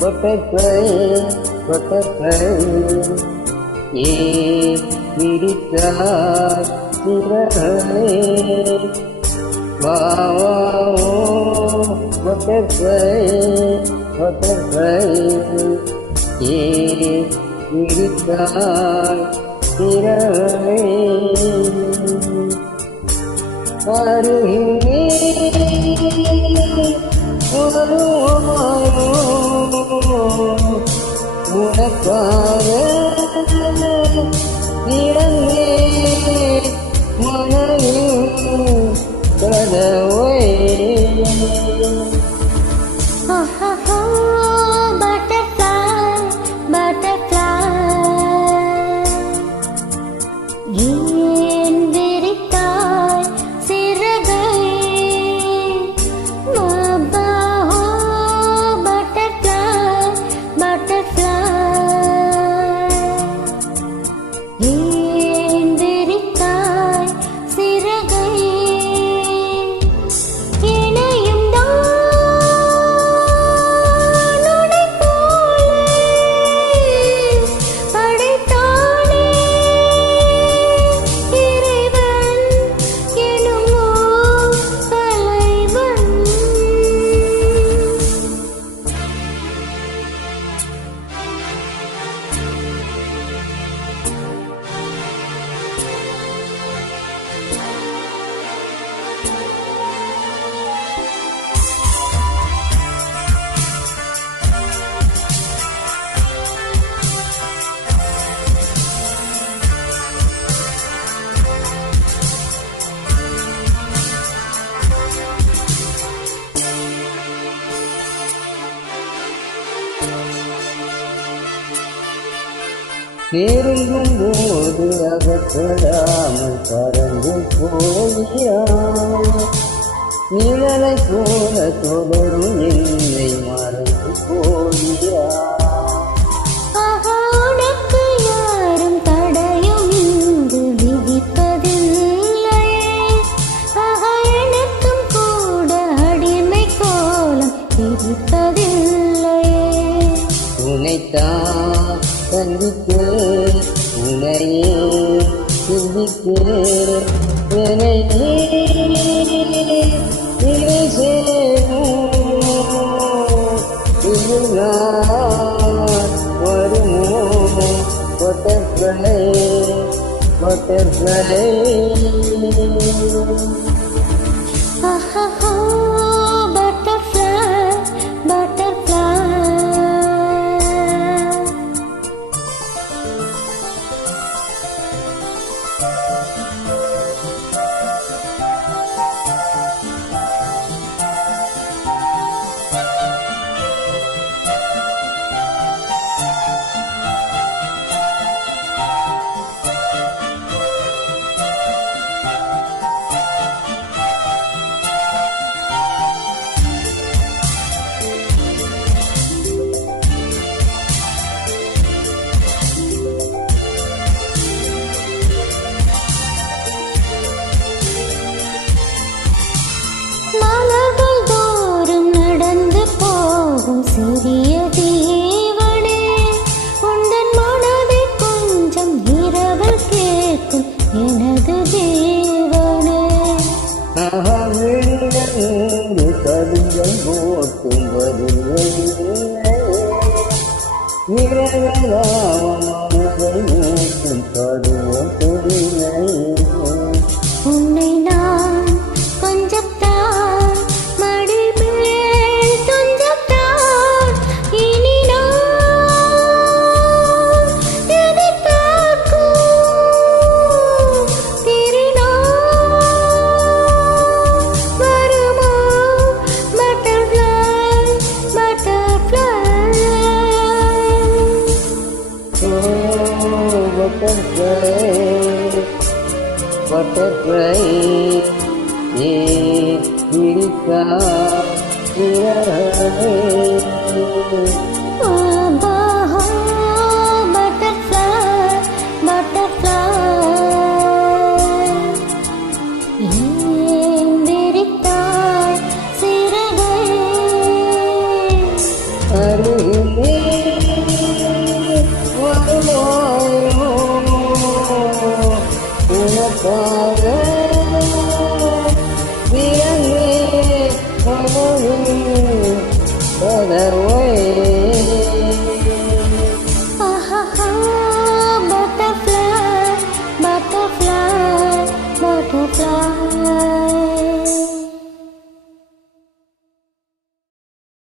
butterfly, butterfly, ஏன் விரித்தாய் சிறகை வா வா ஓ butterfly, butterfly, ஏன் விரித்தாய் சிறகை அருகிலே வருவாயோ உனக்காக இறந்தே மனதில் கதவை நெருங்கும் போது அகப்படாமல் பறந்து போயா நிழலை போல தொடரும் என்னை மறந்து போயா உனக்கு யாரும் தடையும் இங்கு விதிப்பதில்லை எனக்கும் கூட அடிமை கோலம் விதிப்பதில்லை உனைத்தான் சந்தித்து உனையே சிந்தித்து என்னை இணை சேரும் வருமோ butterfly, butterfly. சிறிய தேவனே உந்தன் மனதை கொஞ்சம் இரவல் கேட்கும் எனது தேவனே கலியம் போட்டும் வருவதை மூட்டும் பருவம் தொழிலை உன்னை நான் கொஞ்சத்தான் மடி மேல் துஞ்சத்தான் இனி நான் எதிர்பார்க்கும் திருநாள் வருமோ butterfly, butterfly. butterfly, ஏன் பிடிக்கா